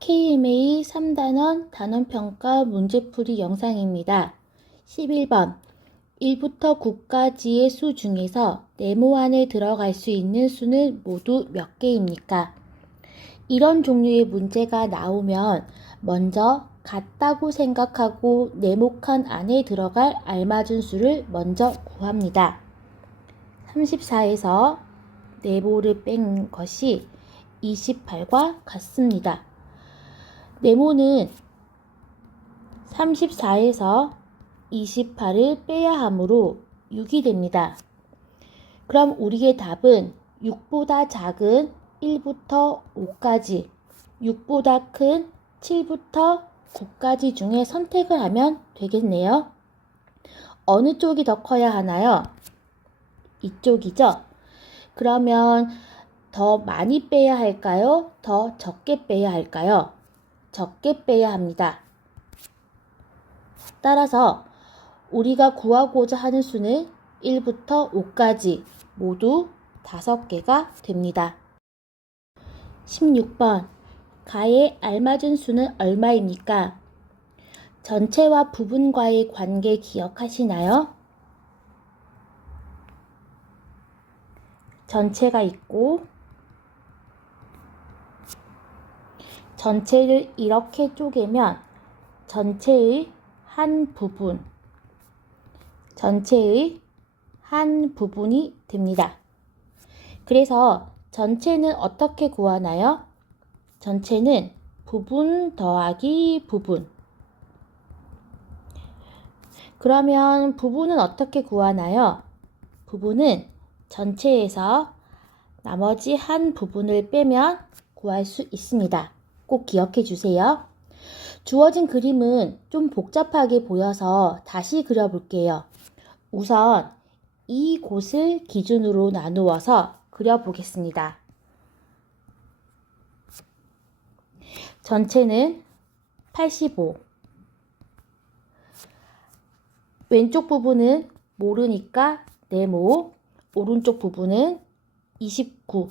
KMA 3단원 단원평가 문제풀이 영상입니다. 11번 1부터 9까지의 수 중에서 네모 안에 들어갈 수 있는 수는 모두 몇 개입니까? 이런 종류의 문제가 나오면 먼저 같다고 생각하고 네모칸 안에 들어갈 알맞은 수를 먼저 구합니다. 34에서 네모를 뺀 것이 28과 같습니다. 네모는 34에서 28을 빼야 하므로 6이 됩니다. 그럼 우리의 답은 6보다 작은 1부터 5까지, 6보다 큰 7부터 9까지 중에 선택을 하면 되겠네요. 어느 쪽이 더 커야 하나요? 이쪽이죠? 그러면 더 많이 빼야 할까요? 더 적게 빼야 할까요? 적게 빼야 합니다. 따라서 우리가 구하고자 하는 수는 1부터 5까지 모두 5개가 됩니다. 16번 가에 알맞은 수는 얼마입니까? 전체와 부분과의 관계 기억하시나요? 전체가 있고 전체를 이렇게 쪼개면 전체의 한 부분이 됩니다. 그래서 전체는 어떻게 구하나요? 전체는 부분 더하기 부분. 그러면 부분은 어떻게 구하나요? 부분은 전체에서 나머지 한 부분을 빼면 구할 수 있습니다. 꼭 기억해 주세요. 주어진 그림은 좀 복잡하게 보여서 다시 그려볼게요. 우선 이곳을 기준으로 나누어서 그려보겠습니다. 전체는 85. 왼쪽 부분은 모르니까 네모, 오른쪽 부분은 29.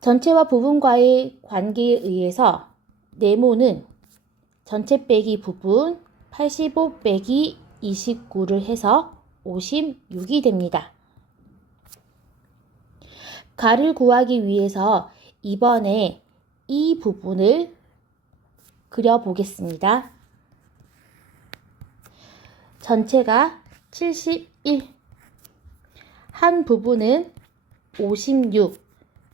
전체와 부분과의 관계에 의해서 네모는 전체 빼기 부분 85 빼기 29를 해서 56이 됩니다. 가를 구하기 위해서 이번에 이 부분을 그려보겠습니다. 전체가 71, 한 부분은 56,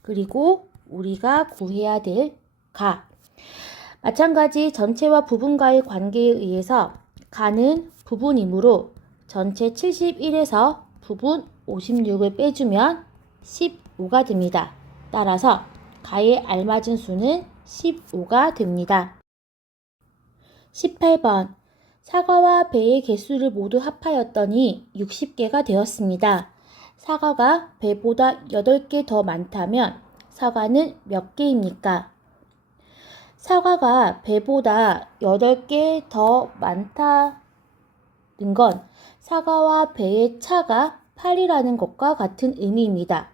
그리고 우리가 구해야 될 가. 마찬가지 전체와 부분과의 관계에 의해서 가는 부분이므로 전체 71에서 부분 56을 빼주면 15가 됩니다. 따라서 가에 알맞은 수는 15가 됩니다. 18번 사과와 배의 개수를 모두 합하였더니 60개가 되었습니다. 사과가 배보다 8개 더 많다면 사과는 몇 개입니까? 사과가 배보다 8개 더 많다는 건 사과와 배의 차가 8이라는 것과 같은 의미입니다.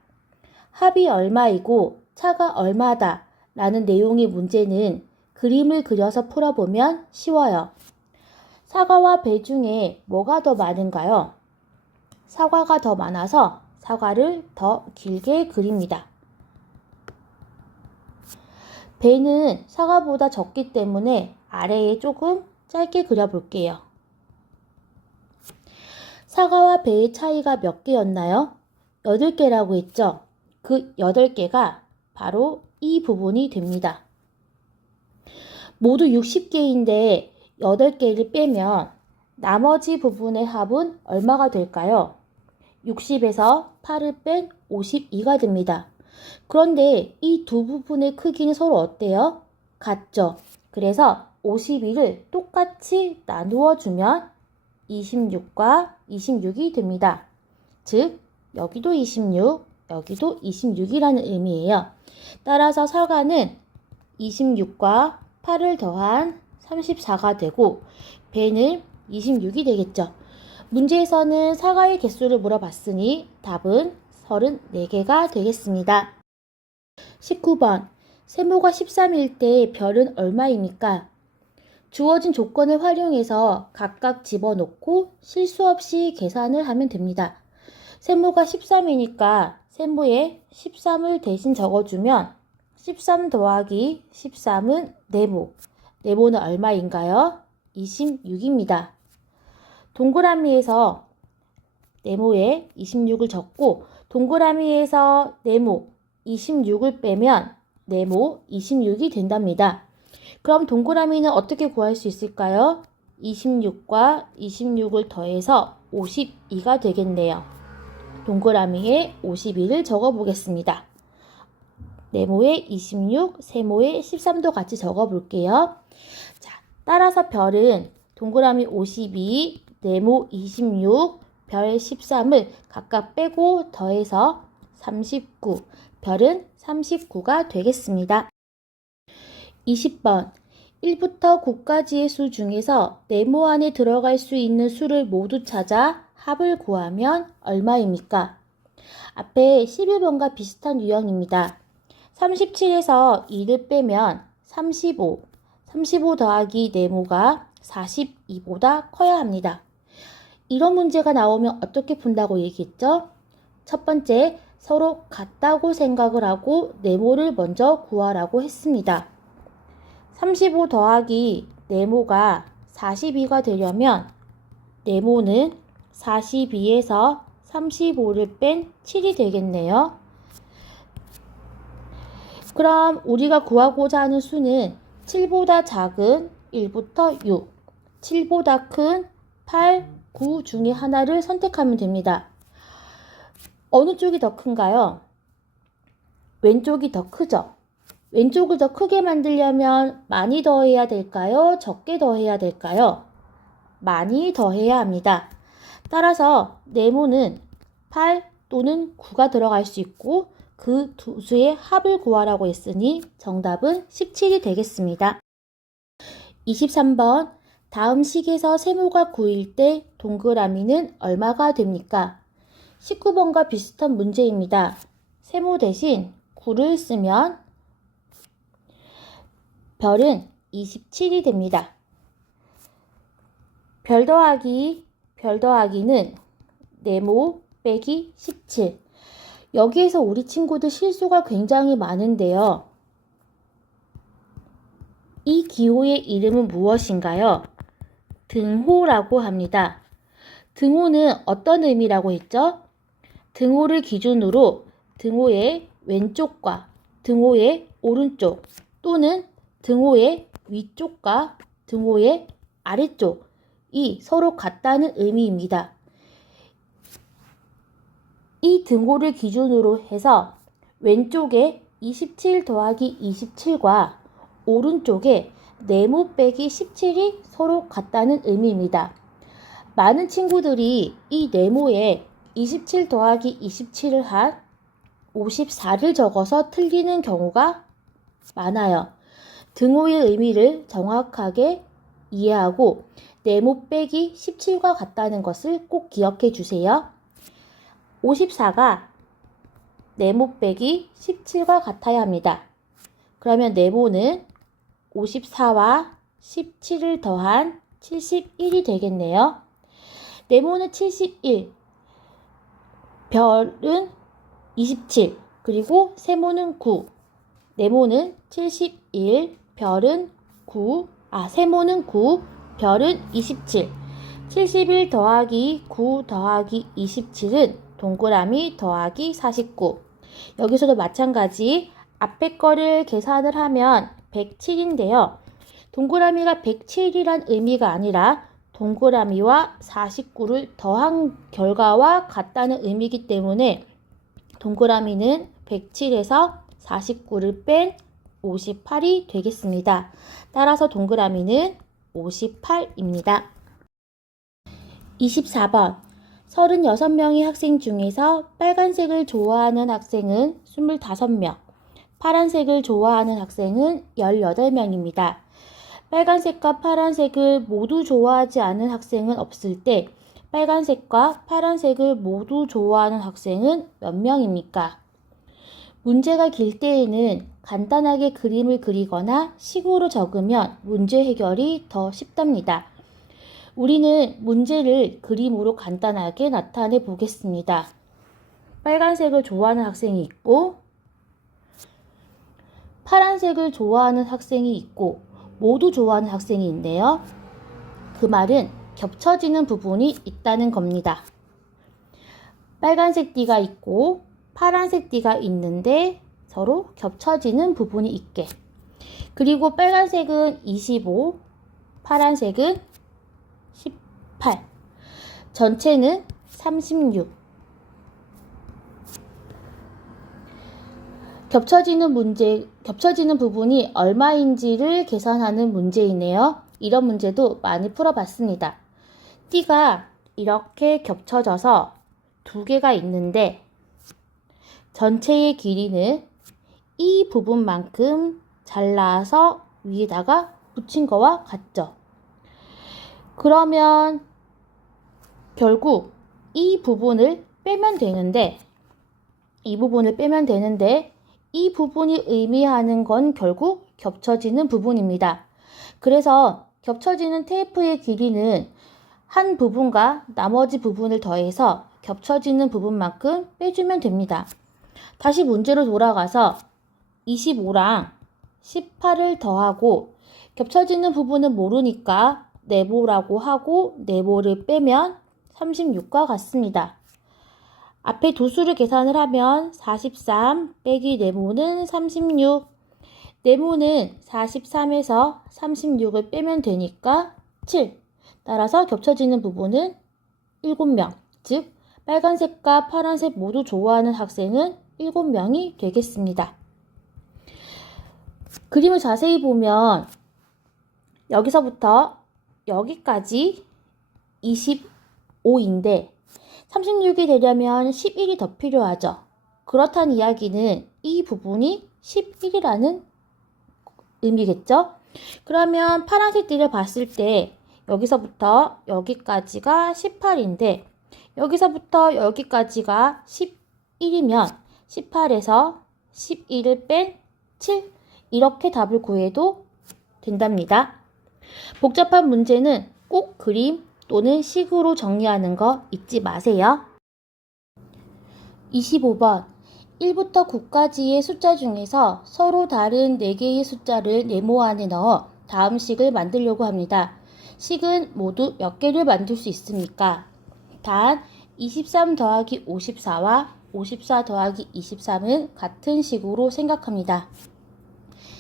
합이 얼마이고 차가 얼마다 라는 내용의 문제는 그림을 그려서 풀어보면 쉬워요. 사과와 배 중에 뭐가 더 많은가요? 사과가 더 많아서 사과를 더 길게 그립니다. 배는 사과보다 적기 때문에 아래에 조금 짧게 그려볼게요. 사과와 배의 차이가 몇 개였나요? 8개라고 했죠? 그 8개가 바로 이 부분이 됩니다. 모두 60개인데 8개를 빼면 나머지 부분의 합은 얼마가 될까요? 60에서 8을 뺀 52가 됩니다. 그런데 이 두 부분의 크기는 서로 어때요? 같죠? 그래서 52를 똑같이 나누어 주면 26과 26이 됩니다. 즉 여기도 26, 여기도 26이라는 의미예요. 따라서 사과는 26과 8을 더한 34가 되고 배는 26이 되겠죠. 문제에서는 사과의 개수를 물어봤으니 답은 34개가 되겠습니다. 19번. 세모가 13일 때 별은 얼마입니까? 주어진 조건을 활용해서 각각 집어넣고 실수 없이 계산을 하면 됩니다. 세모가 13이니까 세모에 13을 대신 적어주면 13 더하기 13은 네모. 네모는 얼마인가요? 26입니다. 동그라미에서 네모에 26을 적고 동그라미에서 네모 26을 빼면 네모 26이 된답니다. 그럼 동그라미는 어떻게 구할 수 있을까요? 26과 26을 더해서 52가 되겠네요. 동그라미에 52를 적어 보겠습니다. 네모에 26, 세모에 13도 같이 적어 볼게요. 자, 따라서 별은 동그라미 52, 네모 26, 별 13을 각각 빼고 더해서 39, 별은 39가 되겠습니다. 20번. 1부터 9까지의 수 중에서 네모 안에 들어갈 수 있는 수를 모두 찾아 합을 구하면 얼마입니까? 앞에 11번과 비슷한 유형입니다. 37에서 2를 빼면 35, 35 더하기 네모가 42보다 커야 합니다. 이런 문제가 나오면 어떻게 푼다고 얘기했죠? 첫 번째, 서로 같다고 생각을 하고 네모를 먼저 구하라고 했습니다. 35 더하기 네모가 42가 되려면 네모는 42에서 35를 뺀 7이 되겠네요. 그럼 우리가 구하고자 하는 수는 7보다 작은 1부터 6, 7보다 큰 8, 9 중에 하나를 선택하면 됩니다. 어느 쪽이 더 큰가요? 왼쪽이 더 크죠? 왼쪽을 더 크게 만들려면 많이 더해야 될까요? 적게 더해야 될까요? 많이 더해야 합니다. 따라서 네모는 8 또는 9가 들어갈 수 있고 그 두 수의 합을 구하라고 했으니 정답은 17이 되겠습니다. 23번. 다음 식에서 세모가 9일 때 동그라미는 얼마가 됩니까? 19번과 비슷한 문제입니다. 세모 대신 9를 쓰면 별은 27이 됩니다. 별 더하기는 네모 빼기 17. 여기에서 우리 친구들 실수가 굉장히 많은데요. 이 기호의 이름은 무엇인가요? 등호라고 합니다. 등호는 어떤 의미라고 했죠? 등호를 기준으로 등호의 왼쪽과 등호의 오른쪽 또는 등호의 위쪽과 등호의 아래쪽이 서로 같다는 의미입니다. 이 등호를 기준으로 해서 왼쪽에 27 더하기 27과 오른쪽에 네모 빼기 17이 서로 같다는 의미입니다. 많은 친구들이 이 네모에 27 더하기 27을 한 54를 적어서 틀리는 경우가 많아요. 등호의 의미를 정확하게 이해하고 네모 빼기 17과 같다는 것을 꼭 기억해 주세요. 54가 네모 빼기 17과 같아야 합니다. 그러면 네모는 54와 17을 더한 71이 되겠네요. 네모는 71, 별은 27, 그리고 세모는 9. 네모는 71, 별은 9, 세모는 9, 별은 27. 71 더하기 9 더하기 27은 동그라미 더하기 49. 여기서도 마찬가지 앞에 거를 계산을 하면 107인데요. 동그라미가 107이란 의미가 아니라 동그라미와 49를 더한 결과와 같다는 의미이기 때문에 동그라미는 107에서 49를 뺀 58이 되겠습니다. 따라서 동그라미는 58입니다. 24번. 36명의 학생 중에서 빨간색을 좋아하는 학생은 25명, 파란색을 좋아하는 학생은 18명입니다. 빨간색과 파란색을 모두 좋아하지 않은 학생은 없을 때 빨간색과 파란색을 모두 좋아하는 학생은 몇 명입니까? 문제가 길 때에는 간단하게 그림을 그리거나 식으로 적으면 문제 해결이 더 쉽답니다. 우리는 문제를 그림으로 간단하게 나타내 보겠습니다. 빨간색을 좋아하는 학생이 있고, 파란색을 좋아하는 학생이 있고, 모두 좋아하는 학생이 있네요. 그 말은 겹쳐지는 부분이 있다는 겁니다. 빨간색 띠가 있고 파란색 띠가 있는데 서로 겹쳐지는 부분이 있게. 그리고 빨간색은 25, 파란색은 18, 전체는 36. 겹쳐지는 부분이 얼마인지를 계산하는 문제이네요. 이런 문제도 많이 풀어봤습니다. 띠가 이렇게 겹쳐져서 두 개가 있는데 전체의 길이는 이 부분만큼 잘라서 위에다가 붙인 거와 같죠. 그러면 결국 이 부분을 빼면 되는데 이 부분이 의미하는 건 결국 겹쳐지는 부분입니다. 그래서 겹쳐지는 테이프의 길이는 한 부분과 나머지 부분을 더해서 겹쳐지는 부분만큼 빼주면 됩니다. 다시 문제로 돌아가서 25랑 18을 더하고 겹쳐지는 부분은 모르니까 네모라고 하고 네모를 빼면 36과 같습니다. 앞에 두 수를 계산을 하면 43 빼기 네모는 36. 네모는 43에서 36을 빼면 되니까 7. 따라서 겹쳐지는 부분은 7명. 즉 빨간색과 파란색 모두 좋아하는 학생은 7명이 되겠습니다. 그림을 자세히 보면 여기서부터 여기까지 25인데 36이 되려면 11이 더 필요하죠. 그렇다는 이야기는 이 부분이 11이라는 의미겠죠? 그러면 파란색 띠를 봤을 때 여기서부터 여기까지가 18인데 여기서부터 여기까지가 11이면 18에서 11을 뺀 7 이렇게 답을 구해도 된답니다. 복잡한 문제는 꼭 그림 또는 식으로 정리하는 거 잊지 마세요. 25번 1부터 9까지의 숫자 중에서 서로 다른 4개의 숫자를 네모 안에 넣어 다음 식을 만들려고 합니다. 식은 모두 몇 개를 만들 수 있습니까? 단 23 더하기 54와 54 더하기 23은 같은 식으로 생각합니다.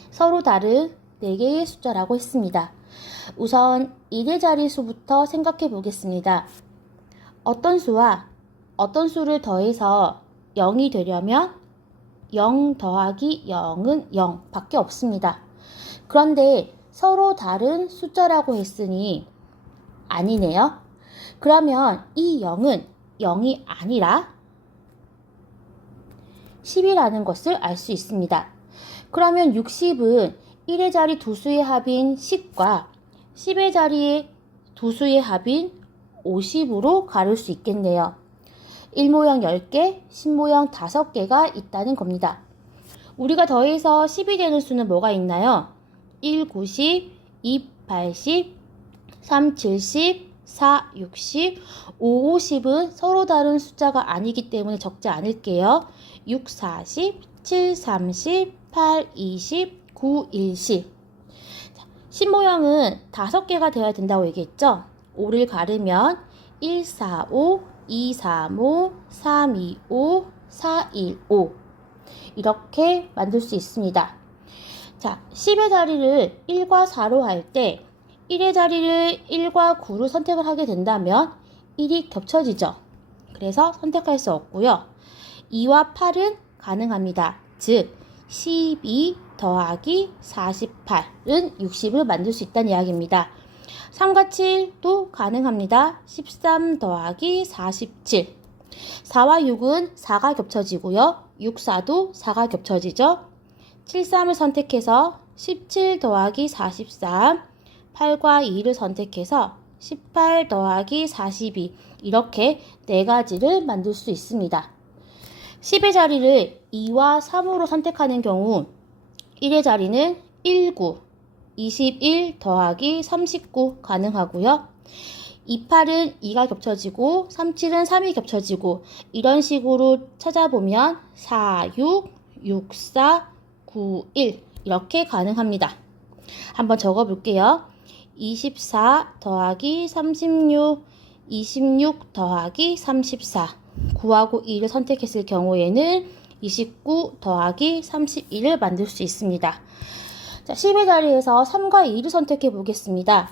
서로 다른 4개의 숫자라고 했습니다. 우선 1의 자릿수부터 생각해 보겠습니다. 어떤 수와 어떤 수를 더해서 0이 되려면 0 더하기 0은 0 밖에 없습니다. 그런데 서로 다른 숫자라고 했으니 아니네요. 그러면 이 0은 0이 아니라 10이라는 것을 알 수 있습니다. 그러면 60은 1의 자리 두 수의 합인 10과 10의 자리의 두 수의 합인 50으로 가를 수 있겠네요. 1모형 10개, 10모형 5개가 있다는 겁니다. 우리가 더해서 10이 되는 수는 뭐가 있나요? 1, 90, 2, 80, 3, 70, 4, 60, 5, 50은 서로 다른 숫자가 아니기 때문에 적지 않을게요. 6, 40, 7, 30, 8, 20, 9, 10. 10모형은 5개가 되어야 된다고 얘기했죠? 5를 가르면 1, 4, 5, 2, 3, 5, 3, 2, 5, 4, 1, 5 이렇게 만들 수 있습니다. 자, 10의 자리를 1과 4로 할 때 1의 자리를 1과 9로 선택을 하게 된다면 1이 겹쳐지죠. 그래서 선택할 수 없고요. 2와 8은 가능합니다. 즉 12 더하기 48은 60을 만들 수 있다는 이야기입니다. 3과 7도 가능합니다. 13 더하기 47. 4와 6은 4가 겹쳐지고요. 6, 4도 4가 겹쳐지죠. 7, 3을 선택해서 17 더하기 43. 8과 2를 선택해서 18 더하기 42. 이렇게 4가지를 만들 수 있습니다. 10의 자리를 2와 3으로 선택하는 경우 1의 자리는 19, 21 더하기 39 가능하고요. 28은 2가 겹쳐지고 37은 3이 겹쳐지고 이런 식으로 찾아보면 4, 6, 6, 4, 9, 1 이렇게 가능합니다. 한번 적어볼게요. 24 더하기 36, 26 더하기 34 9하고 2를 선택했을 경우에는 29 더하기 31을 만들 수 있습니다. 자, 10의 자리에서 3과 2를 선택해 보겠습니다.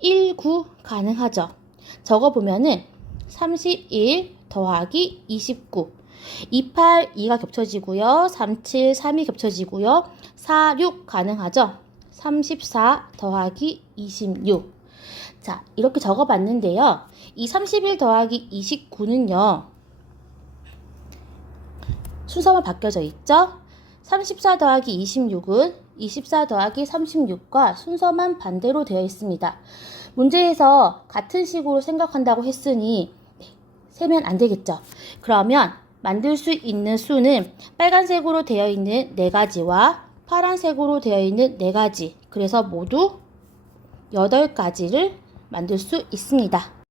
1, 9 가능하죠. 적어보면은 31 더하기 29 28, 2가 겹쳐지고요. 37, 3이 겹쳐지고요. 4, 6 가능하죠. 34 더하기 26 자, 이렇게 적어봤는데요. 이 31 더하기 29는요. 순서만 바뀌어져 있죠? 34 더하기 26은 24 더하기 36과 순서만 반대로 되어 있습니다. 문제에서 같은 식으로 생각한다고 했으니 세면 안 되겠죠? 그러면 만들 수 있는 수는 빨간색으로 되어 있는 4가지와 파란색으로 되어 있는 4가지, 그래서 모두 8가지를 만들 수 있습니다.